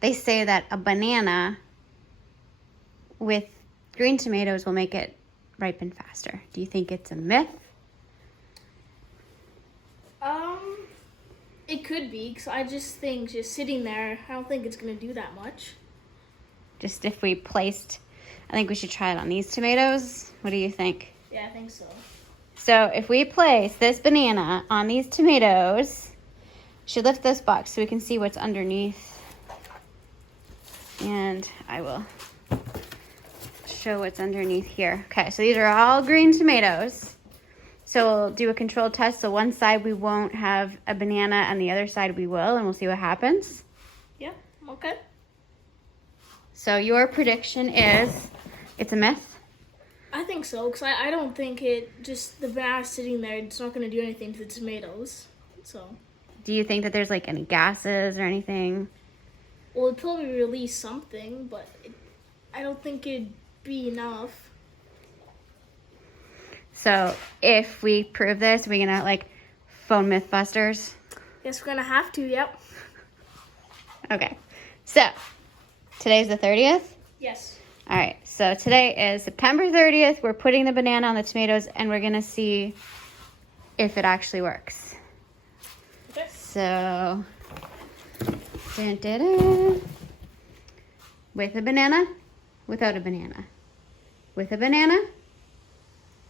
they say that a banana with green tomatoes will make it ripen faster. Do you think it's a myth? It could be, because I just think just sitting there, I don't think it's going to do that much. Just if we placed, I think we should try it on these tomatoes. What do you think? Yeah, I think so. So if we place this banana on these tomatoes, should lift this box so we can see what's underneath. And I will show what's underneath here. Okay, so these are all green tomatoes. So we'll do a controlled test. So one side we won't have a banana and the other side we will, and we'll see what happens. Yeah, okay. So your prediction is it's a myth? I think so, because I don't think it, just the banana sitting there, it's not going to do anything to the tomatoes. So. Do you think that there's like any gases or anything? Well, it'd probably release something, but I don't think it'd be enough. So if we prove this, we're gonna like phone Mythbusters. Guess we're gonna have to, yep. Okay, so today's the 30th? Yes. All right, so today is September 30th. We're putting the banana on the tomatoes and we're gonna see if it actually works. Okay. So, dun, dun, dun. With a banana, without a banana. With a banana,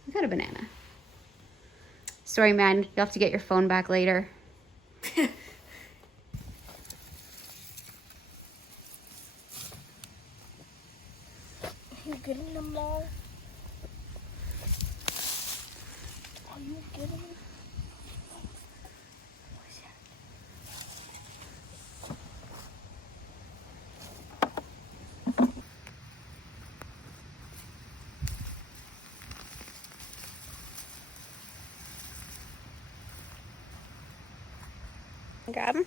without a banana. Sorry, man, you'll have to get your phone back later. You getting them all? Are you getting them? Grab him.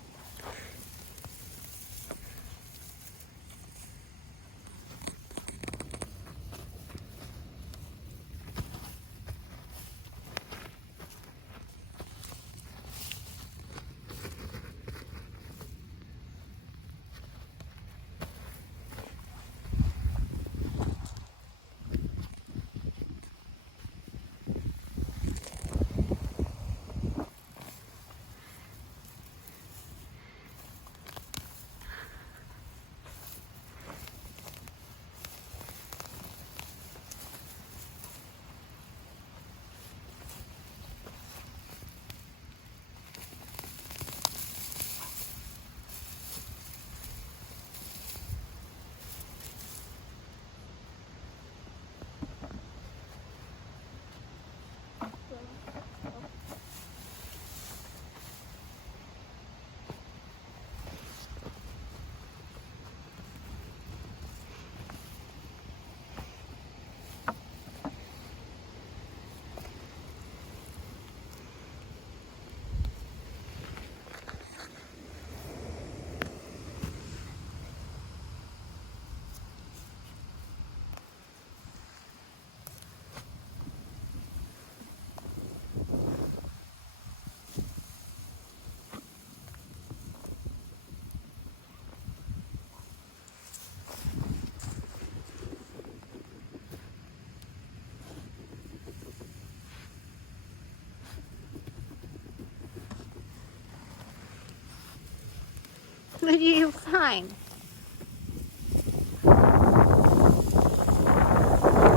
What did you find?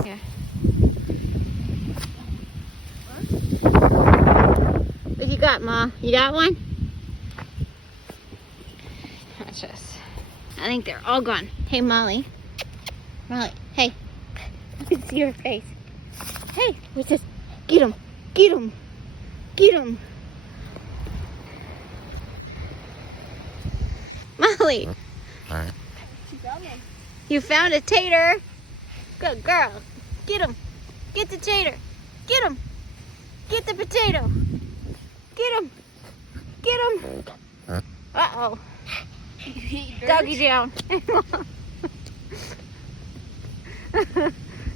Here. What you got, Ma? You got one? Watch this. I think they're all gone. Hey, Molly. Molly, hey. Let me see your face. Hey, what's this? Get him. Get him. Get him. Molly. You found a tater. Good girl. Get him. Get the tater. Get him. Get the potato. Get him. Get him. Uh-oh. Doggy down.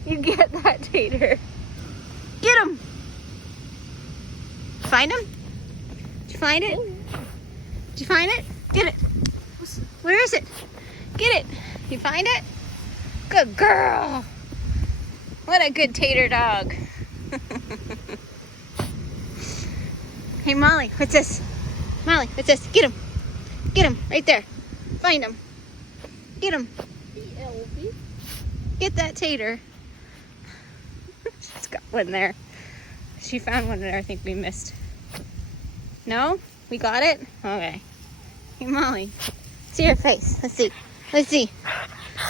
You get that tater. Get him. Find him? Did you find it? Did you find it? Get it. Where is it? Get it. You find it? Good girl. What a good tater dog. Hey, Molly, what's this? Molly, what's this? Get him. Get him right there. Find him. Get him. Get that tater. She's got one there. She found one that I think we missed. No? We got it? Okay. Hey, Molly. See your face. Let's see. Let's see.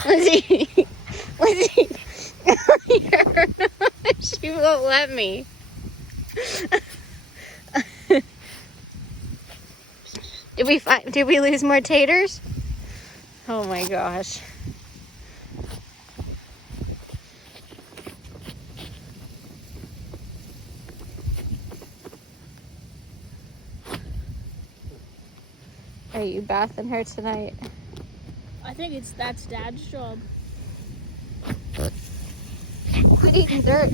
Let's see. Let's see. Here. She won't let me. Did we lose more taters? Oh my gosh. Are you bathing her tonight? I think that's Dad's job. Quit eating dirt.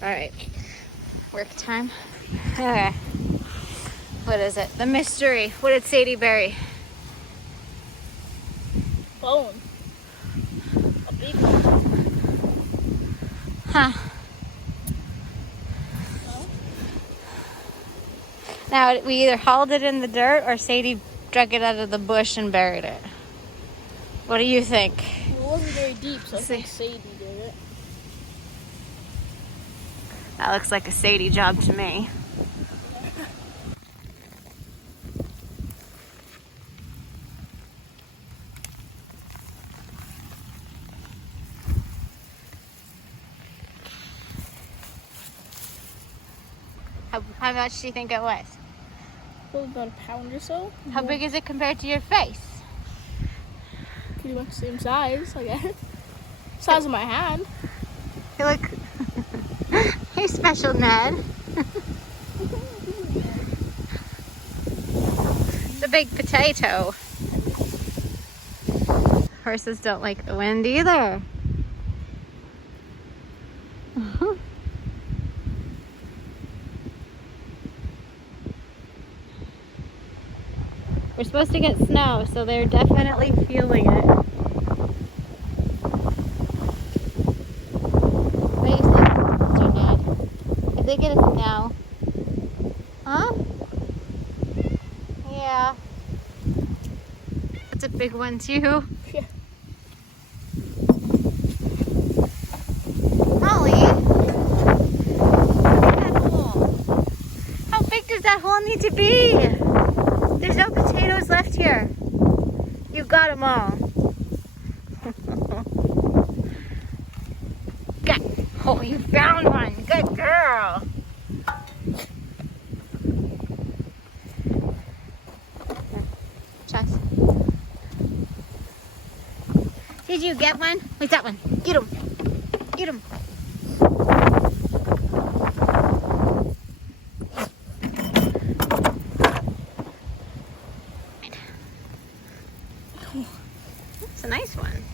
All right, work time. Okay. What is it? The mystery. What did Sadie bury? Bone. A big one. Huh. Now, we either hauled it in the dirt or Sadie dug it out of the bush and buried it. What do you think? It wasn't very deep, so I think Sadie did it. That looks like a Sadie job to me. How much do you think it was? Probably about a pound or so. How big is it compared to your face? Pretty much the same size, I guess. Size of my hand. Hey, look. Hey, Special Ned. It's a big potato. Horses don't like the wind either. We're supposed to get snow, so they're definitely feeling it. What do you think, Mr. Ned? If they get a snow? Huh? Yeah. That's a big one too. Yeah. Molly, look at that hole. How big does that hole need to be? There's no potatoes left here. You got them all. Oh, you found one. Good girl. Chess. Did you get one? Where's that one? Get him. Get him. It's a nice one.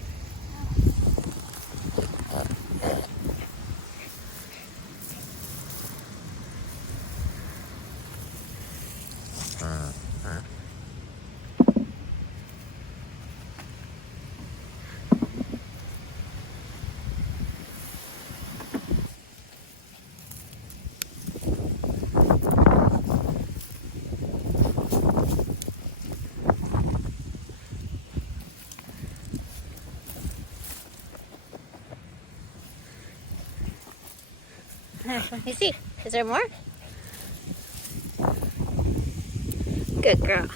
You see, is there more? Good girl.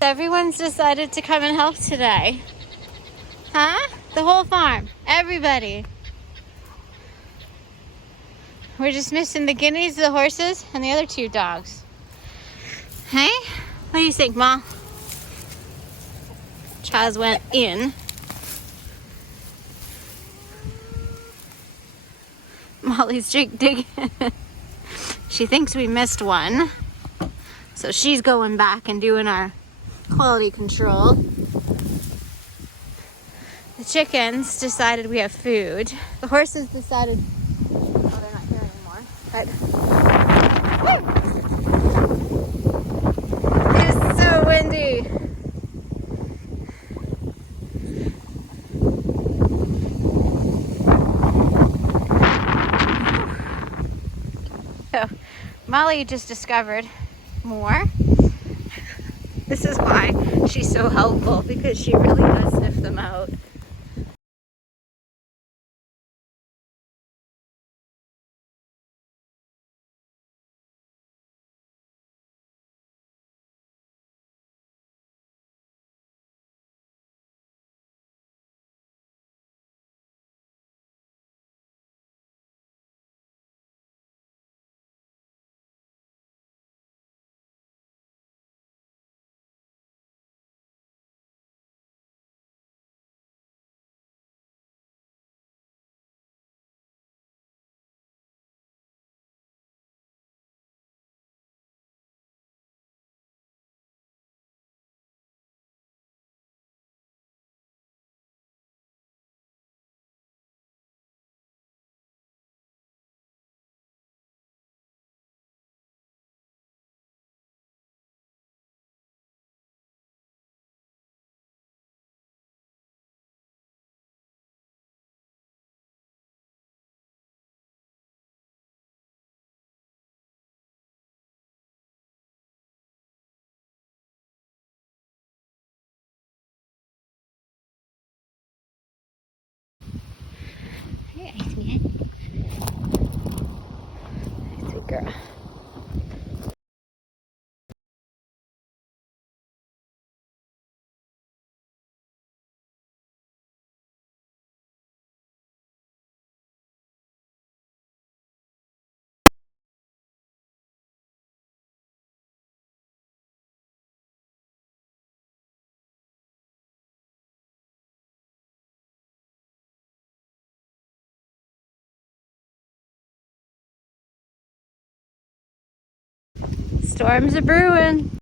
Everyone's decided to come and help today. Huh? The whole farm. Everybody. We're just missing the guineas, the horses, and the other two dogs. Hey? What do you think, Ma? Chaz went in. Molly's digging. She thinks we missed one. So she's going back and doing our quality control. The chickens decided we have food. The horses decided, oh, they're not here anymore. But it's so windy. So Molly just discovered more. This is why she's so helpful, because she really does sniff them out. Hey, sweet girl. Storms are brewing.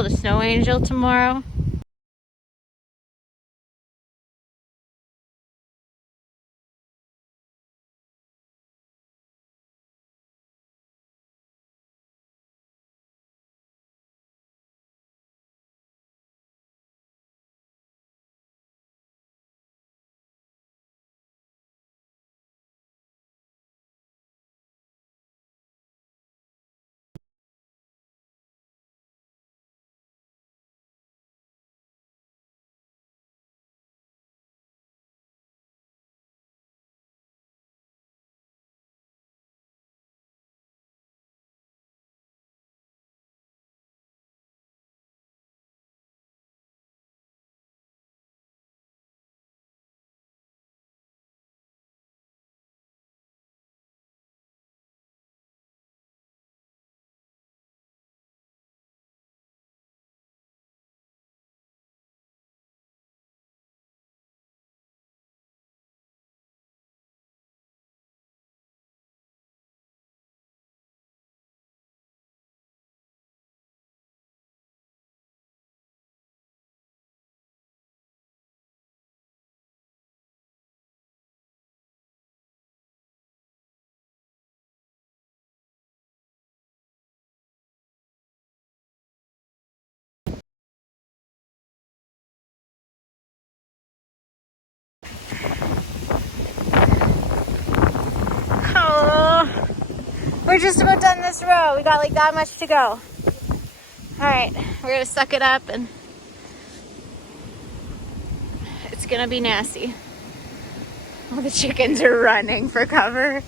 The snow angel tomorrow. Oh, we're just about done this row. We got like that much to go. All right, we're gonna suck it up and it's gonna be nasty. All the chickens are running for cover.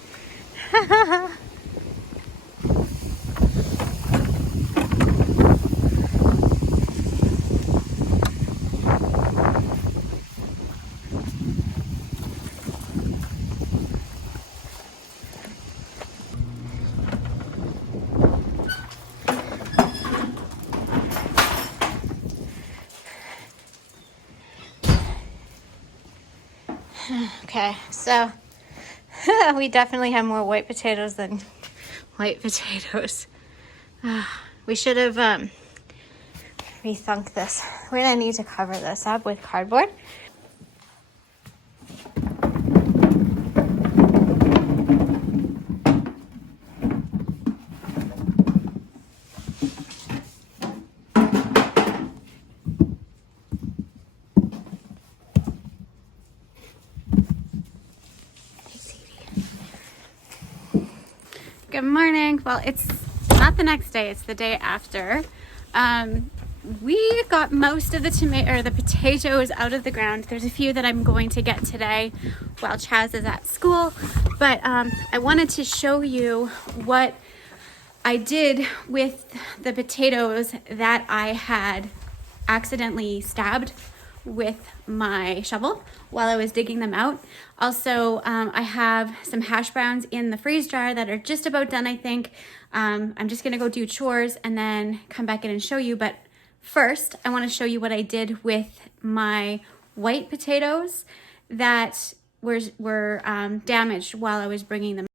Okay. Okay, so we definitely have more white potatoes than white potatoes. We should have rethunk this. We're gonna need to cover this up with cardboard. Good morning. Well, it's not the next day, it's the day after. We got most of the potatoes out of the ground. There's a few that I'm going to get today while Chaz is at school, but I wanted to show you what I did with the potatoes that I had accidentally stabbed with my shovel while I was digging them out. Also, I have some hash browns in the freeze dryer that are just about done, I think. I'm just gonna go do chores and then come back in and show you. But first, I wanna show you what I did with my white potatoes that were damaged while I was bringing them.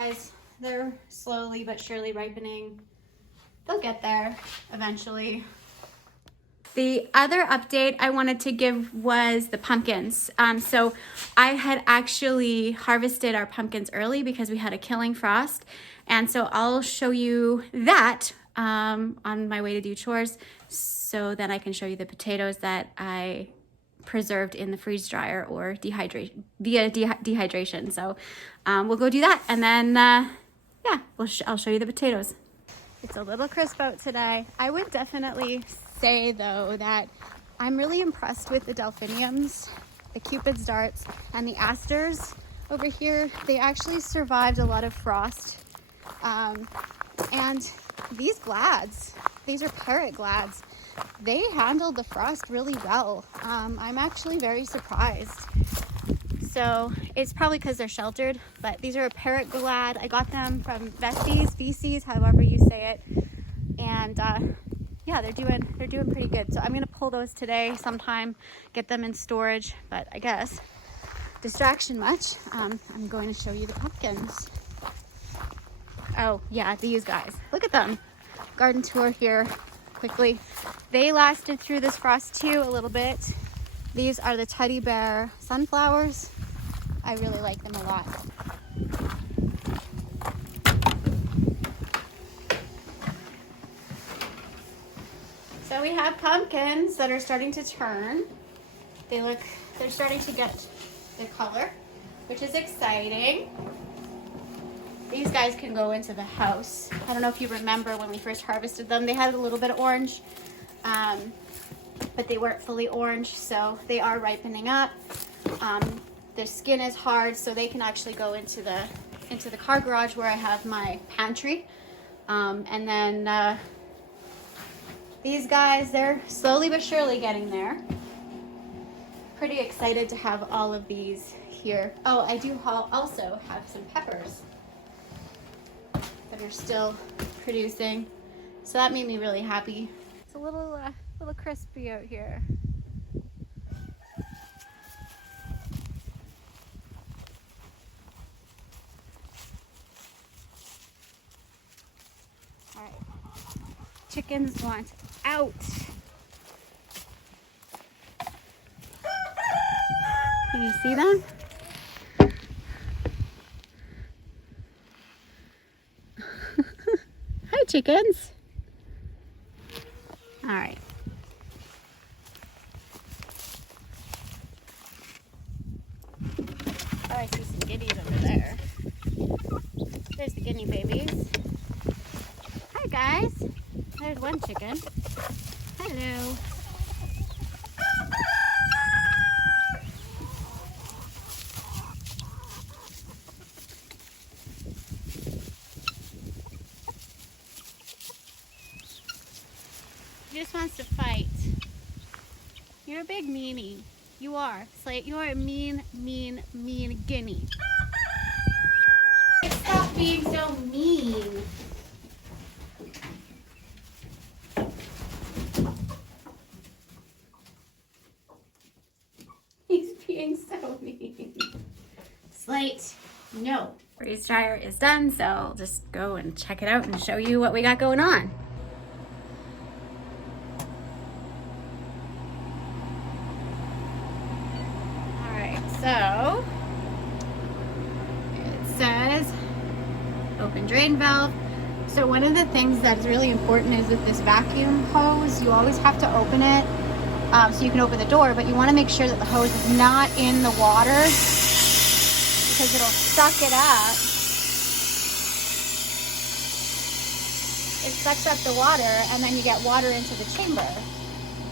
Guys, they're slowly but surely ripening. They'll get there eventually. The other update I wanted to give was the pumpkins. So I had actually harvested our pumpkins early because we had a killing frost. And so I'll show you that on my way to do chores, so then I can show you the potatoes that I preserved in the freeze dryer or dehydration. So we'll go do that, and then yeah, I'll show you the potatoes. It's a little crisp out today. I would definitely say though that I'm really impressed with the delphiniums, the Cupid's darts, and the asters over here. They actually survived a lot of frost. And these glads, these are parrot glads, they handled the frost really well. I'm actually very surprised. So it's probably because they're sheltered, but these are a parrot glad. I got them from Vesties, however you say it. And yeah, they're doing pretty good. So I'm gonna pull those today sometime, get them in storage, but I guess distraction much. I'm going to show you the pumpkins. Oh yeah, these guys, look at them. Garden tour here quickly. They lasted through this frost too a little bit. These are the teddy bear sunflowers. I really like them a lot. So we have pumpkins that are starting to turn. They're starting to get the color, which is exciting. These guys can go into the house. I don't know if you remember when we first harvested them, they had a little bit of orange, but they weren't fully orange, so they are ripening up. the skin is hard, so they can actually go into the car garage where I have my pantry. And then these guys, they're slowly but surely getting there. Pretty excited to have all of these here. Oh, I do also have some peppers that are still producing, so that made me really happy. It's a little crispy out here. All right, chickens want out. Can you see them? Hi, chickens. All right. Oh, I see some guineas over there. There's the guinea babies. Hi, guys. There's one chicken. Hello. He just wants to fight. You're a big meanie. You are. Slate, you are a mean, mean, mean guinea. Stop being so mean. He's being so mean. Slate, no. Freeze dryer is done, so I'll just go and check it out and show you what we got going on. So it says open drain valve. So one of the things that's really important is with this vacuum hose, you always have to open it so you can open the door, but you want to make sure that the hose is not in the water because it'll suck it up. It sucks up the water and then you get water into the chamber.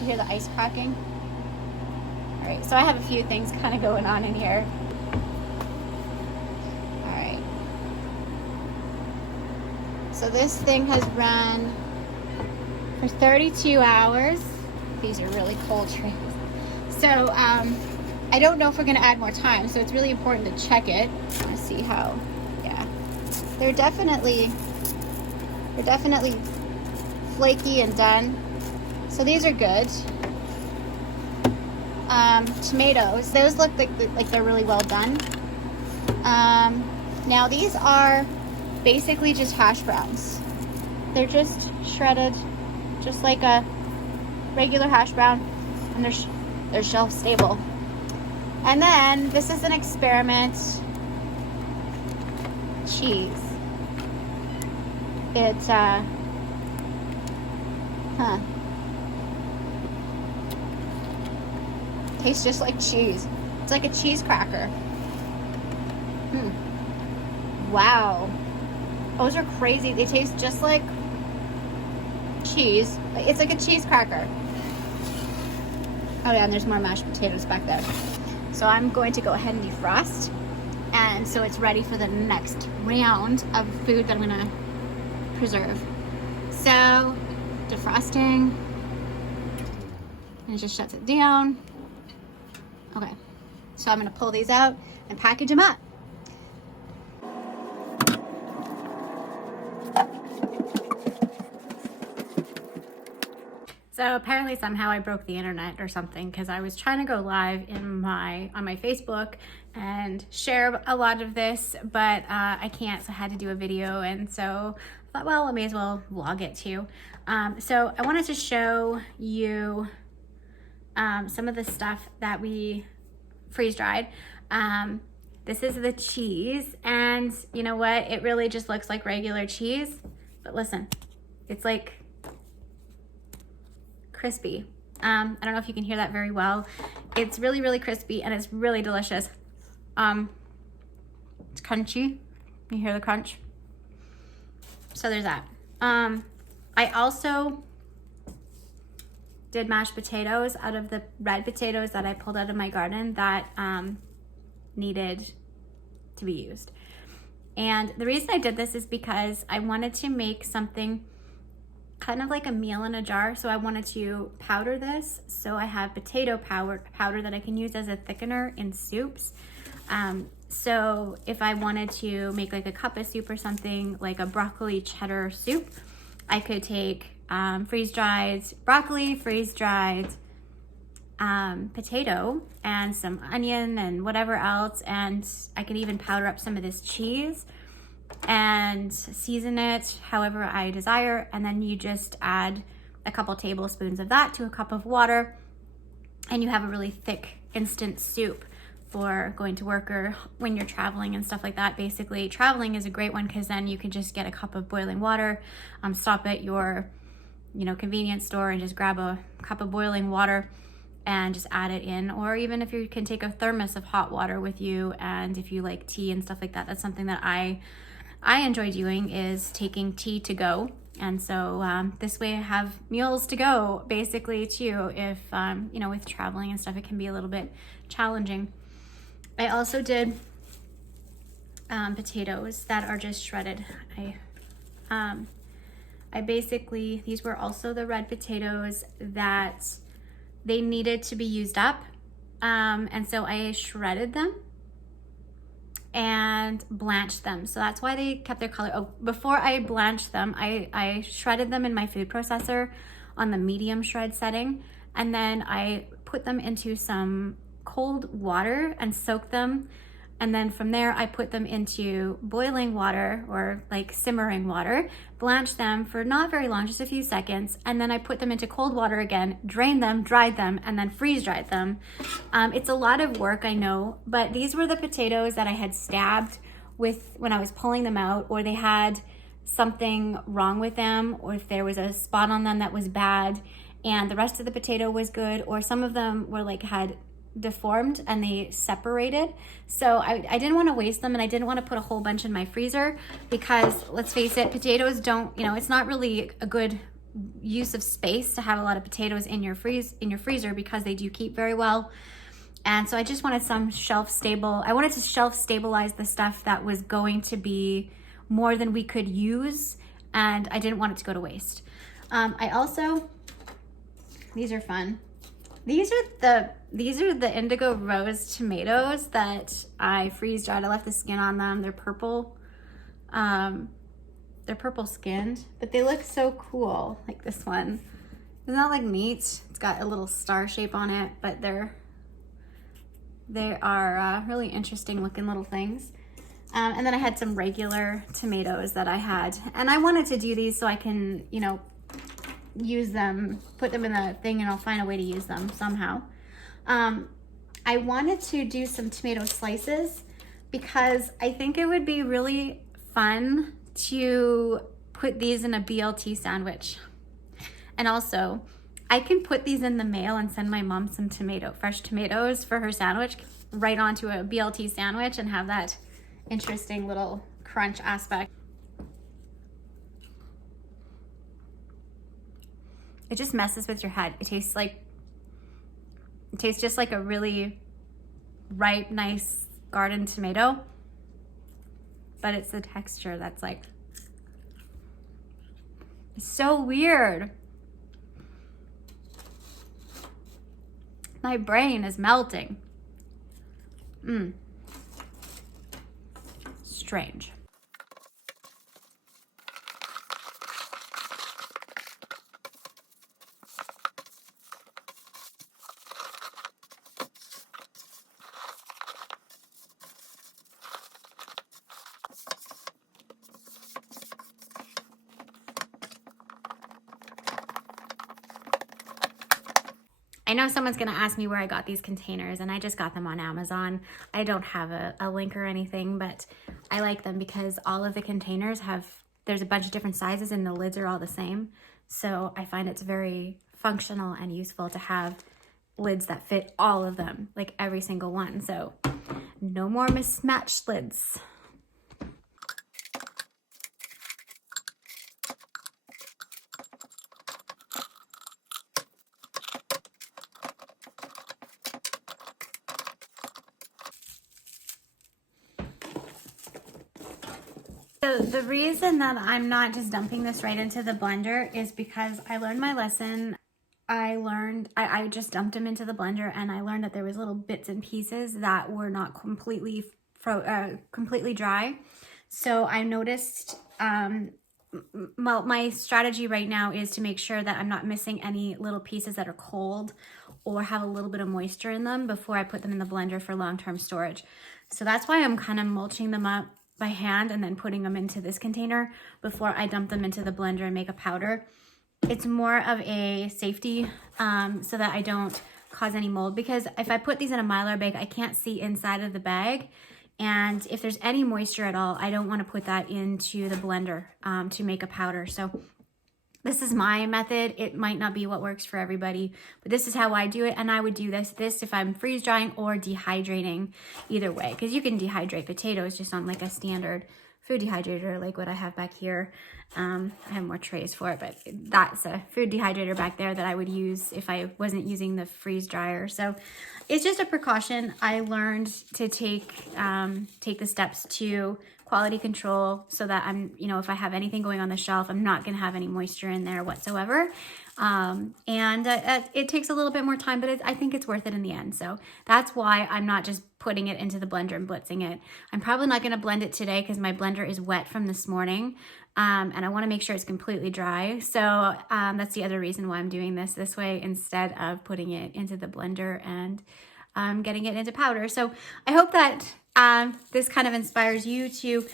You hear the ice cracking? Alright, so I have a few things kind of going on in here. Alright. So this thing has run for 32 hours. These are really cold trays. So I don't know if we're going to add more time, so it's really important to check it. I want to see how, yeah. They're definitely flaky and done. So these are good. Tomatoes, those look like they're really well done. Now these are basically just hash browns. They're just shredded, just like a regular hash brown, and they're shelf stable. And then this is an experiment cheese. It's tastes just like cheese. It's like a cheese cracker. Wow. Those are crazy. They taste just like cheese. It's like a cheese cracker. Oh yeah, and there's more mashed potatoes back there. So I'm going to go ahead and defrost. And so it's ready for the next round of food that I'm gonna preserve. So, defrosting. And it just shuts it down. Okay, so I'm gonna pull these out and package them up. So apparently somehow I broke the internet or something because I was trying to go live on my Facebook and share a lot of this, but I can't, so I had to do a video, and so I thought, well, I may as well vlog it too. So I wanted to show you some of the stuff that we freeze dried. This is the cheese, and you know what? It really just looks like regular cheese, but listen, it's like crispy. I don't know if you can hear that very well. It's really, really crispy and it's really delicious. It's crunchy. You hear the crunch? So there's that. I also did mashed potatoes out of the red potatoes that I pulled out of my garden that needed to be used. And the reason I did this is because I wanted to make something kind of like a meal in a jar. So I wanted to powder this. So I have potato powder that I can use as a thickener in soups. So if I wanted to make like a cup of soup or something, like a broccoli cheddar soup, I could take freeze-dried broccoli, freeze-dried potato, and some onion and whatever else, and I could even powder up some of this cheese and season it however I desire, and then you just add a couple tablespoons of that to a cup of water, and you have a really thick instant soup for going to work or when you're traveling and stuff like that. Basically, traveling is a great one because then you can just get a cup of boiling water, stop at your convenience store and just grab a cup of boiling water and just add it in. Or even if you can take a thermos of hot water with you, and if you like tea and stuff like that, that's something that I enjoy doing, is taking tea to go. And so this way I have meals to go basically too. If with traveling and stuff, it can be a little bit challenging. I also did potatoes that are just shredded. I basically, these were also the red potatoes that they needed to be used up. And so I shredded them and blanched them. So that's why they kept their color. Oh, before I blanched them, I shredded them in my food processor on the medium shred setting. And then I put them into some cold water and soaked them. And then from there, I put them into boiling water, or like simmering water, blanched them for not very long, just a few seconds. And then I put them into cold water again, drained them, dried them, and then freeze dried them. It's a lot of work, I know, but these were the potatoes that I had stabbed with when I was pulling them out, or they had something wrong with them, or if there was a spot on them that was bad and the rest of the potato was good, or some of them were like had deformed and they separated. So I didn't want to waste them, and I didn't want to put a whole bunch in my freezer because, let's face it, potatoes don't, it's not really a good use of space to have a lot of potatoes in your freezer because they do keep very well. And so I just wanted some shelf stable. I wanted to shelf stabilize the stuff that was going to be more than we could use, and I didn't want it to go to waste. I also, these are fun. These are the indigo rose tomatoes that I freeze dried. I left the skin on them. They're purple. They're purple skinned, but they look so cool. Like this one. Isn't that like neat? It's got a little star shape on it, but they are really interesting looking little things. And then I had some regular tomatoes that I had, and I wanted to do these so I can, use them, put them in the thing, and I'll find a way to use them somehow. I wanted to do some tomato slices because I think it would be really fun to put these in a BLT sandwich. And also, I can put these in the mail and send my mom some fresh tomatoes for her sandwich right onto a BLT sandwich and have that interesting little crunch aspect. It just messes with your head. It tastes just like a really ripe, nice garden tomato, but it's the texture that's like, it's so weird. My brain is melting. Strange. I know someone's gonna ask me where I got these containers, and I just got them on Amazon. I don't have a link or anything, but I like them because all of the containers there's a bunch of different sizes and the lids are all the same. So I find it's very functional and useful to have lids that fit all of them, like every single one. So no more mismatched lids. So the reason that I'm not just dumping this right into the blender is because I learned my lesson. I just dumped them into the blender, and I learned that there was little bits and pieces that were not completely dry. So I noticed my strategy right now is to make sure that I'm not missing any little pieces that are cold or have a little bit of moisture in them before I put them in the blender for long-term storage. So that's why I'm kind of mulching them up by hand and then putting them into this container before I dump them into the blender and make a powder. It's more of a safety so that I don't cause any mold, because if I put these in a Mylar bag, I can't see inside of the bag. And if there's any moisture at all, I don't want to put that into the blender to make a powder. So this is my method. It might not be what works for everybody, but this is how I do it. And I would do this if I'm freeze drying or dehydrating, either way, because you can dehydrate potatoes just on like a standard food dehydrator, like what I have back here. I have more trays for it, but that's a food dehydrator back there that I would use if I wasn't using the freeze dryer. So it's just a precaution. I learned to take the steps to quality control so that I'm, if I have anything going on the shelf, I'm not going to have any moisture in there whatsoever. It takes a little bit more time, but I think it's worth it in the end. So that's why I'm not just putting it into the blender and blitzing it. I'm probably not going to blend it today because my blender is wet from this morning. And I want to make sure it's completely dry. So that's the other reason why I'm doing this way instead of putting it into the blender and getting it into powder. So I hope that this kind of inspires you to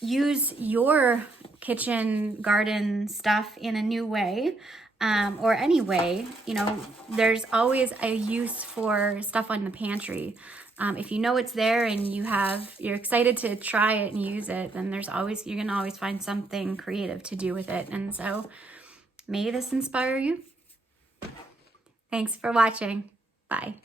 use your kitchen garden stuff in a new way. Or any way, there's always a use for stuff on the pantry. If you know it's there and you're excited to try it and use it, then you're gonna always find something creative to do with it. And so may this inspire you. Thanks for watching. Bye.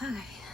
Okay.